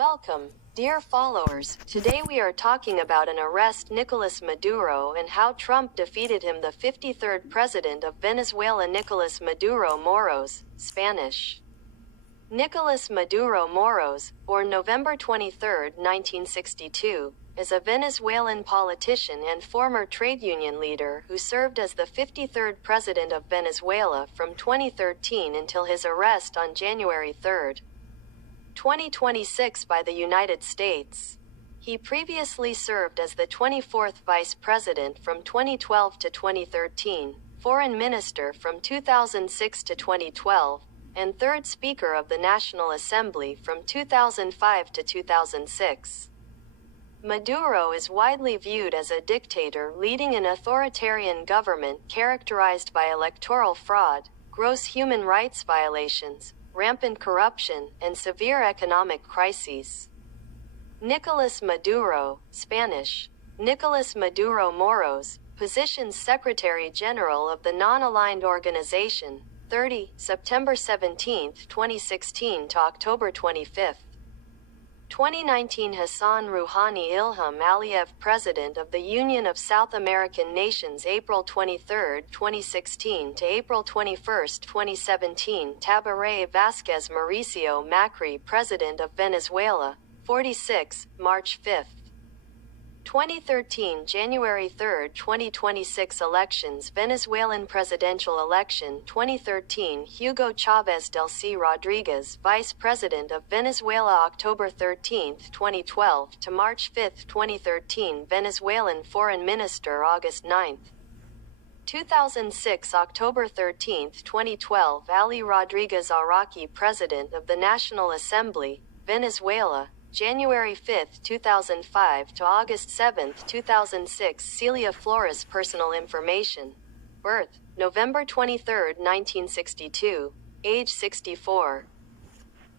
Welcome, dear followers. Today we are talking about an arrest Nicolas Maduro and how Trump defeated him, the 53rd president of Venezuela. Nicolas Maduro Moros, Spanish. Nicolas Maduro Moros, born November 23, 1962, is a Venezuelan politician and former trade union leader who served as the 53rd president of Venezuela from 2013 until his arrest on January 3, 2026 by the United States. He previously served as the 24th vice president from 2012 to 2013, foreign minister from 2006 to 2012, and third speaker of the National Assembly from 2005 to 2006. Maduro is widely viewed as a dictator leading an authoritarian government characterized by electoral fraud, gross human rights violations, rampant corruption, and severe economic crises. Nicolas Maduro, Spanish. Nicolas Maduro Moros, positions Secretary General of the Non-Aligned Organization, 30, September 17, 2016 to October 25, 2019. Hassan Rouhani Ilham Aliyev, President of the Union of South American Nations, April 23, 2016 to April 21, 2017. Tabaré Vázquez Mauricio Macri, President of Venezuela, 46, March 5, 2013. January 3, 2026 Elections. Venezuelan presidential election 2013. Hugo Chávez Delcy Rodriguez, Vice President of Venezuela, October 13, 2012 to March 5, 2013. Venezuelan Foreign Minister, August 9, 2006. October 13, 2012. Ali Rodriguez Araki, President of the National Assembly, Venezuela, January 5, 2005 to August 7, 2006. Celia Flores. Personal information. Birth, November 23, 1962. Age 64.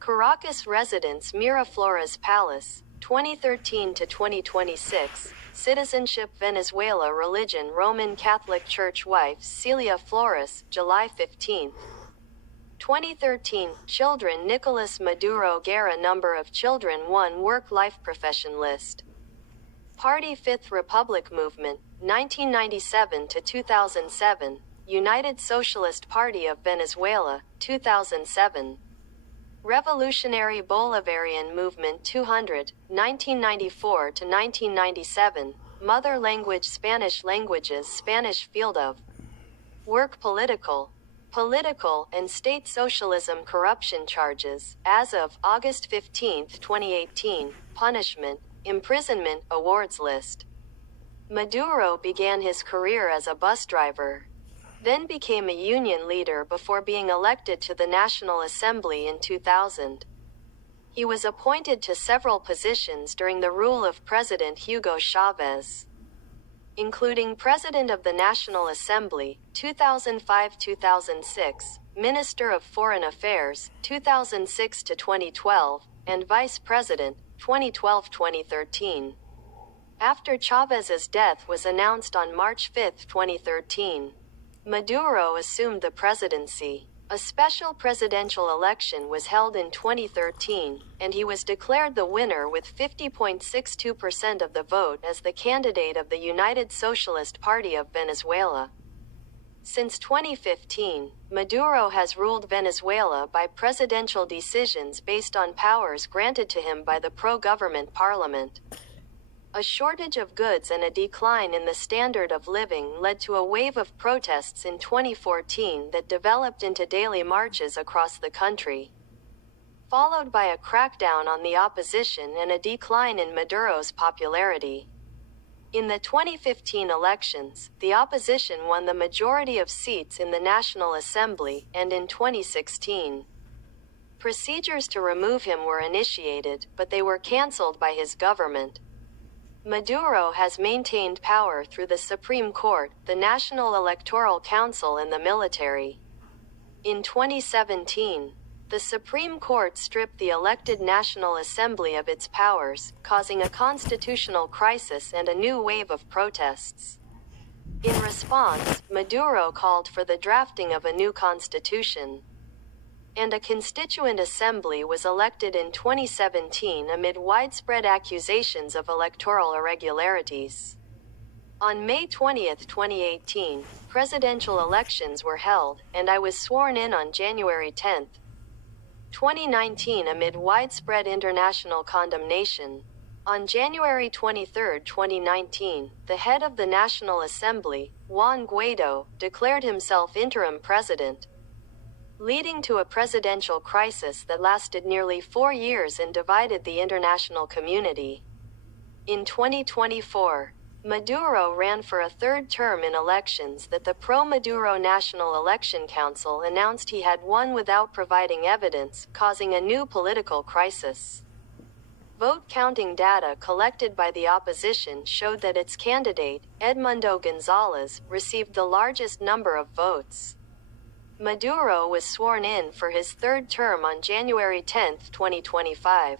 Caracas. Residence, Miraflores Palace, 2013 to 2026. Citizenship, Venezuela. Religion, Roman Catholic Church. Wife, Celia Flores, July 15, 2013. Children, Nicolas Maduro Guerra. Number of children 1. Work life profession list. Party, Fifth Republic Movement, 1997 to 2007. United Socialist Party of Venezuela, 2007. Revolutionary Bolivarian Movement 200, 1994 to 1997. Mother language Spanish. Languages Spanish. Field of work, political, and state socialism. Corruption charges, as of August 15, 2018. Punishment, imprisonment. Awards list. Maduro began his career as a bus driver, then became a union leader before being elected to the National Assembly in 2000. He was appointed to several positions during the rule of President Hugo Chavez, including President of the National Assembly, 2005-2006, Minister of Foreign Affairs, 2006 to 2012, and Vice President, 2012-2013. After Chavez's death was announced on March 5, 2013, Maduro assumed the presidency. A special presidential election was held in 2013, and he was declared the winner with 50.62% of the vote as the candidate of the United Socialist Party of Venezuela. Since 2015, Maduro has ruled Venezuela by presidential decisions based on powers granted to him by the pro-government parliament. A shortage of goods and a decline in the standard of living led to a wave of protests in 2014 that developed into daily marches across the country, followed by a crackdown on the opposition and a decline in Maduro's popularity. In the 2015 elections, the opposition won the majority of seats in the National Assembly, and in 2016, procedures to remove him were initiated, but they were cancelled by his government. Maduro has maintained power through the Supreme Court, the National Electoral Council, and the military. In 2017, the Supreme Court stripped the elected National Assembly of its powers, causing a constitutional crisis and a new wave of protests. In response, Maduro called for the drafting of a new constitution. and a constituent assembly was elected in 2017 amid widespread accusations of electoral irregularities. On May 20, 2018, presidential elections were held, and I was sworn in on January 10, 2019 amid widespread international condemnation. On January 23, 2019, the head of the National Assembly, Juan Guaido, declared himself interim president, leading to a presidential crisis that lasted nearly 4 years and divided the international community. In 2024, Maduro ran for a third term in elections that the pro-Maduro National Election Council announced he had won without providing evidence, causing a new political crisis. Vote counting data collected by the opposition showed that its candidate, Edmundo Gonzalez, received the largest number of votes. Maduro was sworn in for his third term on January 10, 2025.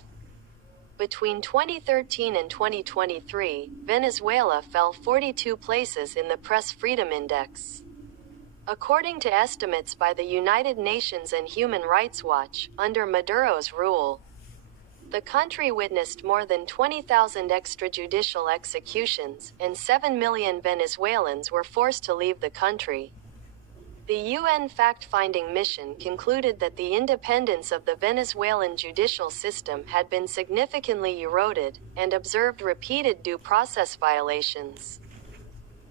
Between 2013 and 2023, Venezuela fell 42 places in the Press Freedom Index. According to estimates by the United Nations and Human Rights Watch, under Maduro's rule, the country witnessed more than 20,000 extrajudicial executions, and 7 million Venezuelans were forced to leave the country. The UN fact-finding mission concluded that the independence of the Venezuelan judicial system had been significantly eroded, and observed repeated due process violations,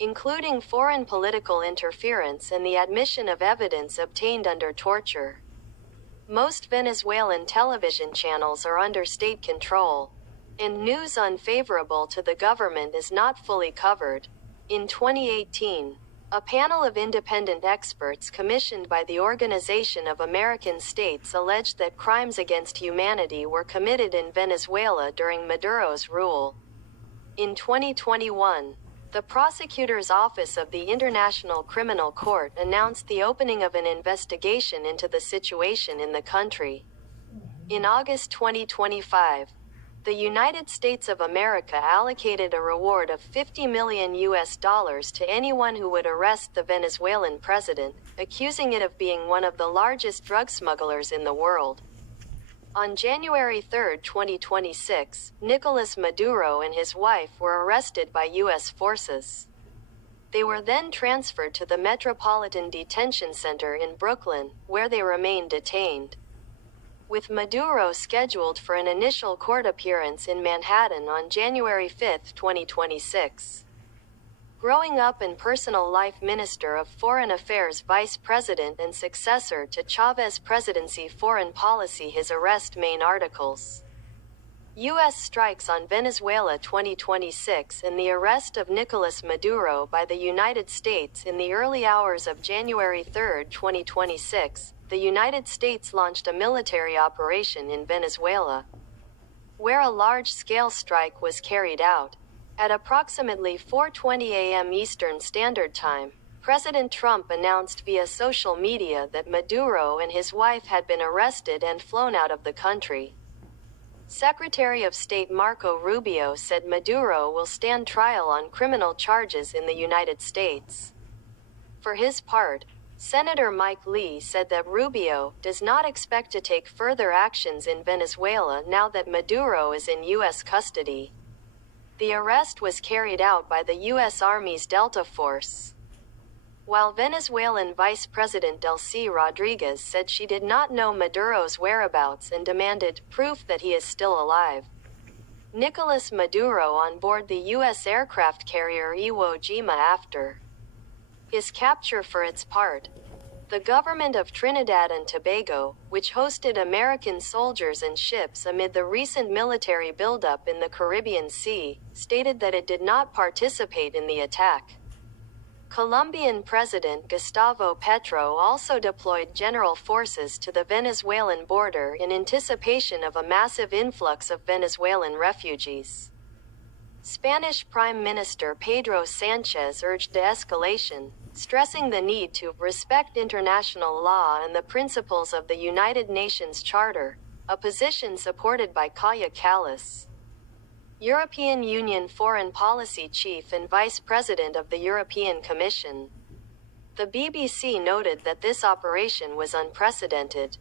including foreign political interference and the admission of evidence obtained under torture. Most Venezuelan television channels are under state control, and news unfavorable to the government is not fully covered. In 2018, a panel of independent experts commissioned by the Organization of American States alleged that crimes against humanity were committed in Venezuela during Maduro's rule. In 2021, the Prosecutor's Office of the International Criminal Court announced the opening of an investigation into the situation in the country. In August 2025, the United States of America allocated a reward of $50 million to anyone who would arrest the Venezuelan president, accusing it of being one of the largest drug smugglers in the world. On January 3, 2026, Nicolas Maduro and his wife were arrested by U.S. forces. They were then transferred to the Metropolitan Detention Center in Brooklyn, where they remained detained, with Maduro scheduled for an initial court appearance in Manhattan on January 5, 2026. Growing up and personal life Minister of Foreign Affairs Vice President and successor to Chavez Presidency Foreign Policy. His arrest. Main articles: U.S. strikes on Venezuela 2026 and the arrest of Nicolas Maduro by the United States. In the early hours of January 3, 2026, the United States launched a military operation in Venezuela, where a large-scale strike was carried out. At approximately 4:20 a.m. Eastern Standard Time, President Trump announced via social media that Maduro and his wife had been arrested and flown out of the country. Secretary of State Marco Rubio said Maduro will stand trial on criminal charges in the United States. For his part, Senator Mike Lee said that Rubio does not expect to take further actions in Venezuela now that Maduro is in U.S. custody. The arrest was carried out by the U.S. Army's Delta Force, while Venezuelan Vice President Delcy Rodriguez said she did not know Maduro's whereabouts and demanded proof that he is still alive. Nicolas Maduro on board the U.S. aircraft carrier Iwo Jima after his capture. For its part, the government of Trinidad and Tobago, which hosted American soldiers and ships amid the recent military buildup in the Caribbean Sea, stated that it did not participate in the attack. Colombian President Gustavo Petro also deployed general forces to the Venezuelan border in anticipation of a massive influx of Venezuelan refugees. Spanish Prime Minister Pedro Sánchez urged de-escalation, stressing the need to respect international law and the principles of the United Nations Charter, a position supported by Kaja Kallas, European Union Foreign Policy Chief and Vice President of the European Commission. The BBC noted that this operation was unprecedented.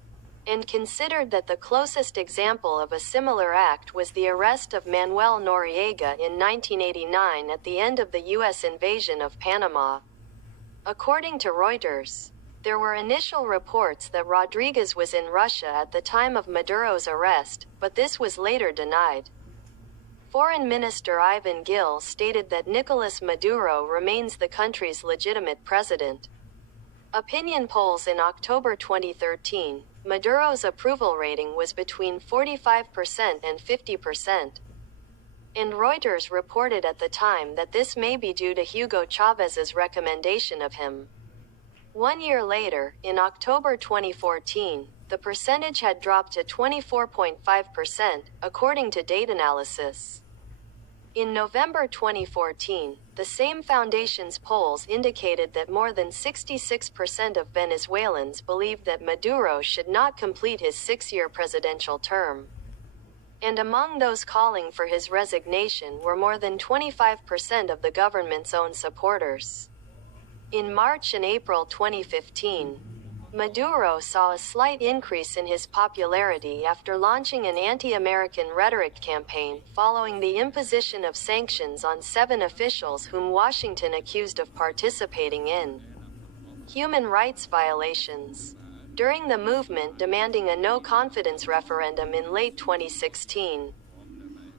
and considered that the closest example of a similar act was the arrest of Manuel Noriega in 1989 at the end of the U.S. invasion of Panama. According to Reuters, there were initial reports that Rodriguez was in Russia at the time of Maduro's arrest, but this was later denied. Foreign Minister Ivan Gil stated that Nicolas Maduro remains the country's legitimate president. Opinion polls in October 2013, Maduro's approval rating was between 45% and 50%. And Reuters reported at the time that this may be due to Hugo Chávez's recommendation of him. 1 year later, in October 2014, the percentage had dropped to 24.5%, according to Dataanalysis. In November 2014, the same foundation's polls indicated that more than 66% of Venezuelans believed that Maduro should not complete his 6-year presidential term. And among those calling for his resignation were more than 25% of the government's own supporters. In March and April 2015, Maduro saw a slight increase in his popularity after launching an anti-American rhetoric campaign following the imposition of sanctions on 7 officials whom Washington accused of participating in human rights violations. During the movement demanding a no-confidence referendum in late 2016,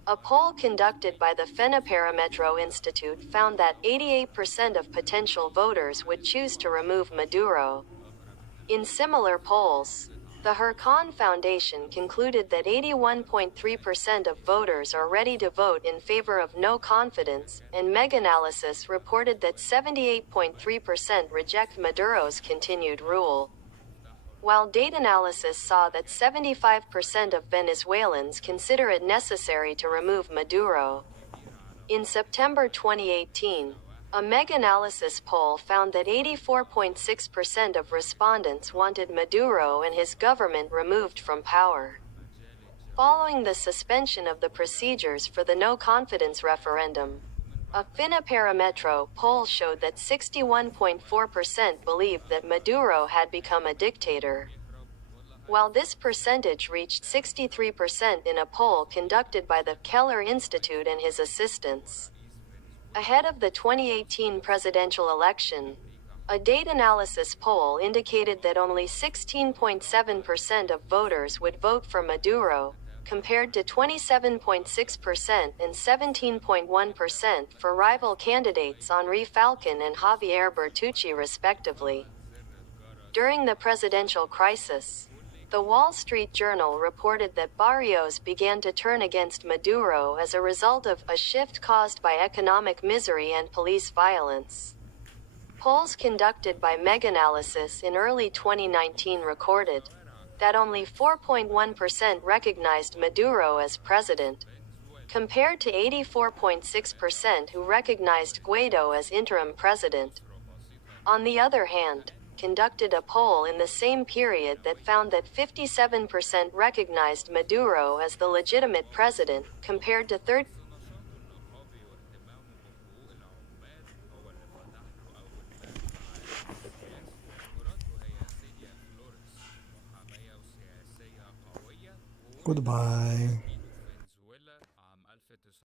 a poll conducted by the Fenaparametro Institute found that 88% of potential voters would choose to remove Maduro. In similar polls, the Hurkan Foundation concluded that 81.3% of voters are ready to vote in favor of no confidence, and Meganalysis reported that 78.3% reject Maduro's continued rule. While Dataanalysis saw that 75% of Venezuelans consider it necessary to remove Maduro. In September 2018, a Meganalysis poll found that 84.6% of respondents wanted Maduro and his government removed from power. Following the suspension of the procedures for the no-confidence referendum, a Finaparametro poll showed that 61.4% believed that Maduro had become a dictator. While this percentage reached 63% in a poll conducted by the Keller Institute and his assistants. Ahead of the 2018 presidential election, a Dataanalysis poll indicated that only 16.7% of voters would vote for Maduro, compared to 27.6% and 17.1% for rival candidates Henri Falcon and Javier Bertucci respectively. During the presidential crisis, the Wall Street Journal reported that barrios began to turn against Maduro as a result of a shift caused by economic misery and police violence. Polls conducted by Meganalysis in early 2019 recorded that only 4.1% recognized Maduro as president, compared to 84.6% who recognized Guaido as interim president. On the other hand, conducted a poll in the same period that found that 57% recognized Maduro as the legitimate president, compared to 30%. Goodbye.